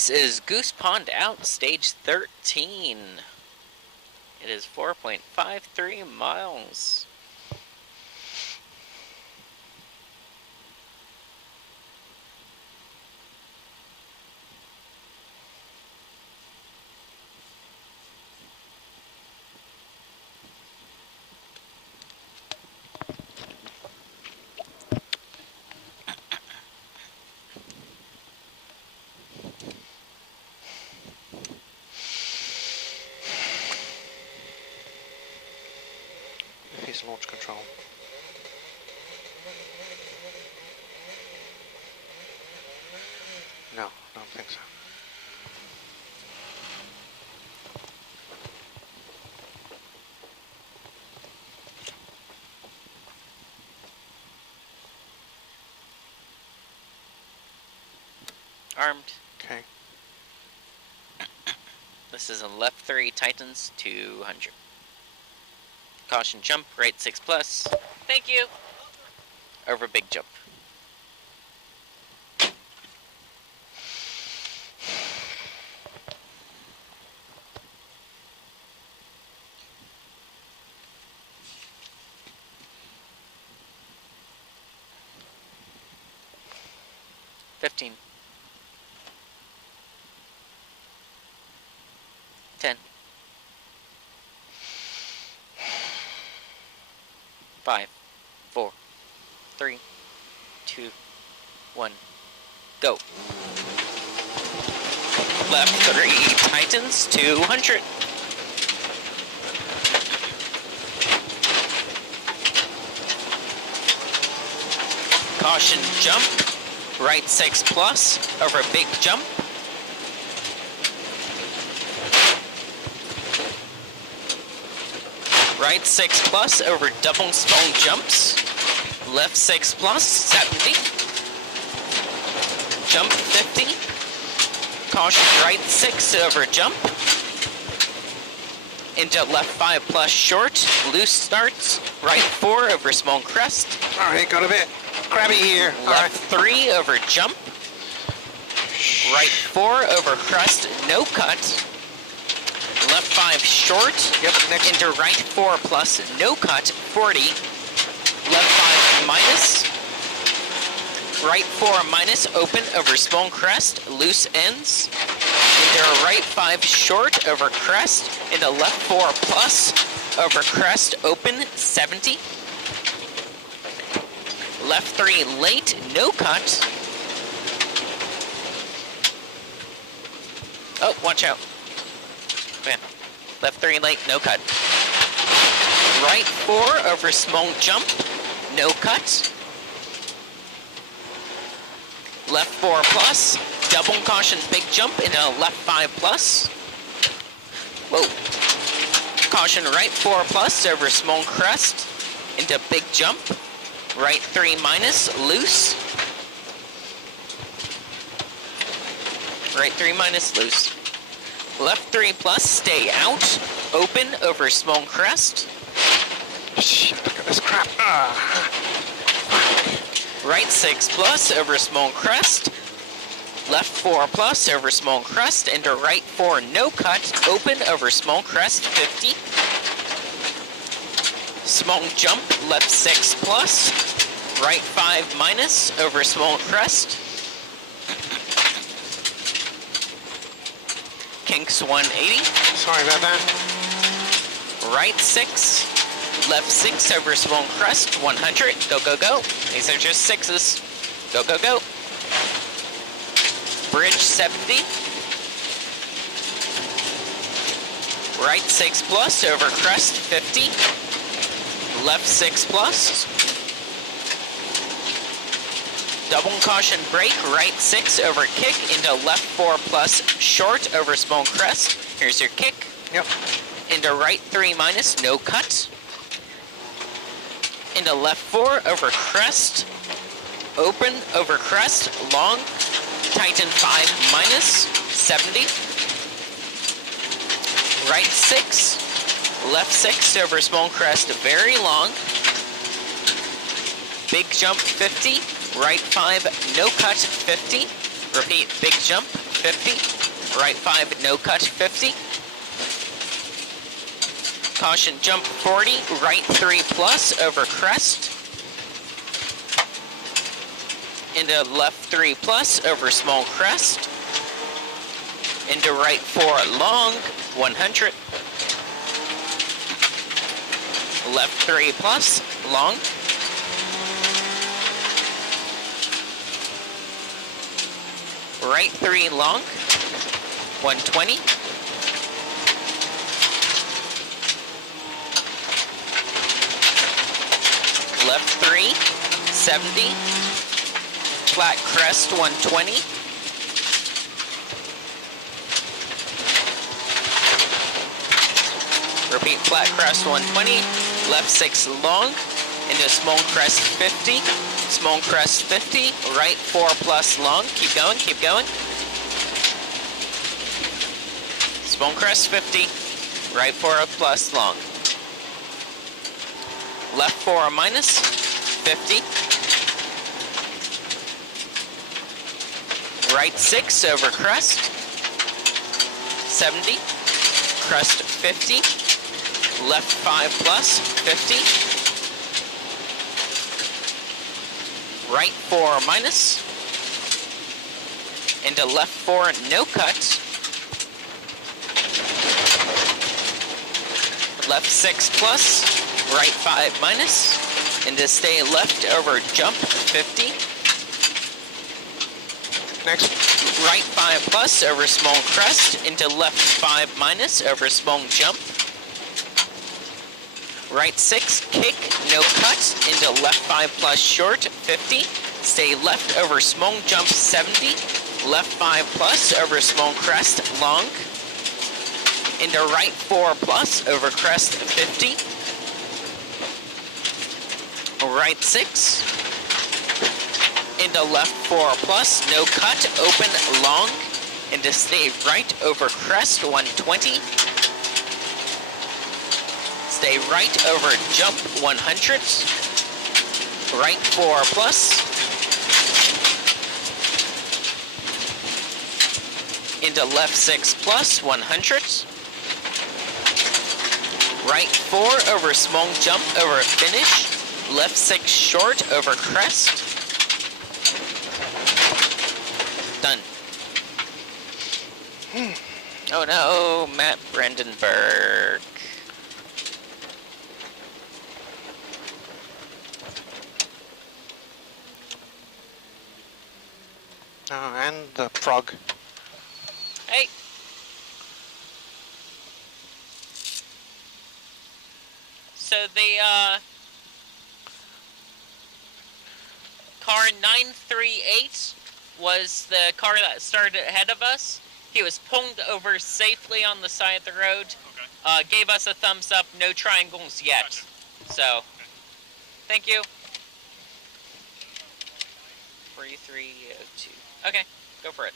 This is Goose Pond Out, stage 13. It is 4.53 miles. He's launch control. No, I don't think so. Armed. Okay. This is a left 3 Titans 200. Caution jump, right 6 plus. Thank you. Over big jump. $15. 10. 5, 4, 3, 2, 1, go. Left 3 Titans 200. Caution jump, right 6 plus, over big jump. Right 6 plus over double small jumps. Left 6 plus, 70. Jump 50. Caution right 6 over jump. Into left 5 plus short. Loose starts. Right 4 over small crest. Alright, got a bit crabby here. Left 3 over jump. Right 4 over crest, no cut. Left 5 short, Yep, next. into right 4 plus, no cut, 40. Left 5 minus. Right 4 minus, open over small crest, loose ends. Into right 5 short over crest, into left 4 plus, over crest, open, 70. Left 3 late, no cut. Oh, watch out. Man. Left 3 late, no cut. Right 4 over small jump, no cut. Left 4 plus, double caution big jump into left 5 plus. Whoa. Caution right 4 plus over small crest into big jump. Right 3 minus, loose. Right 3 minus, loose. Left 3 plus, stay out. Open over small crest. Shit, look at this crap. Right 6 plus over small crest. Left 4 plus over small crest. Into right 4 no cut. Open over small crest 50. Small jump left 6 plus. Right 5 minus over small crest. Kinks 180. Sorry about that. Right 6, left 6 over small crest, 100, go, go, go. These are just 6s, go, go, go. Bridge 70. Right 6 plus over crest, 50. Left 6 plus. Double caution brake, right 6 over kick into left 4 plus short over small crest. Here's your kick. Yep. Into right 3 minus, no cut. Into left 4 over crest. Open over crest, long. Tighten 5 minus, 70. Right 6. Left 6 over small crest, very long. Big jump 50. Right 5, no cut 50. Repeat, big jump 50. Right 5, no cut, 50. Caution, jump 40. Right 3 plus over crest. Into left 3 plus over small crest. Into right 4 long, 100. Left 3 plus, long. Right 3 long, 120. Left 3, 70. Flat crest, 120. Repeat, flat crest, 120. Left 6 long, into small crest, 50. Small crest, 50. Right 4 plus long. Keep going, keep going. Small crest, 50. Right 4 plus long. Left 4 minus, 50. Right 6 over crest, 70. Crest, 50. Left 5 plus, 50. Right 4 minus. Into left 4, no cut. Left 6 plus. Right 5 minus. Into stay left over jump, 50. Next. Right 5 plus over small crest. Into left 5 minus over small jump. Right 6, kick, no cut, into left 5 plus short, 50. Stay left over small jump, 70. Left 5 plus over small crest, long. Into right 4 plus over crest, 50. Right 6. Into left 4 plus, no cut, open, long. Into stay right over crest, 120. Stay right over jump, 100. Right 4 plus. Into left 6 plus, 100. Right 4 over small jump over finish. Left 6 short over crest. Done. Oh no, Matt Brandenburg. Oh, and the frog. Hey. So the car 938 was the car that started ahead of us. He was pulled over safely on the side of the road. Okay. Gave us a thumbs up, no triangles yet. Gotcha. So, Okay. thank you. 4302. Okay, go for it.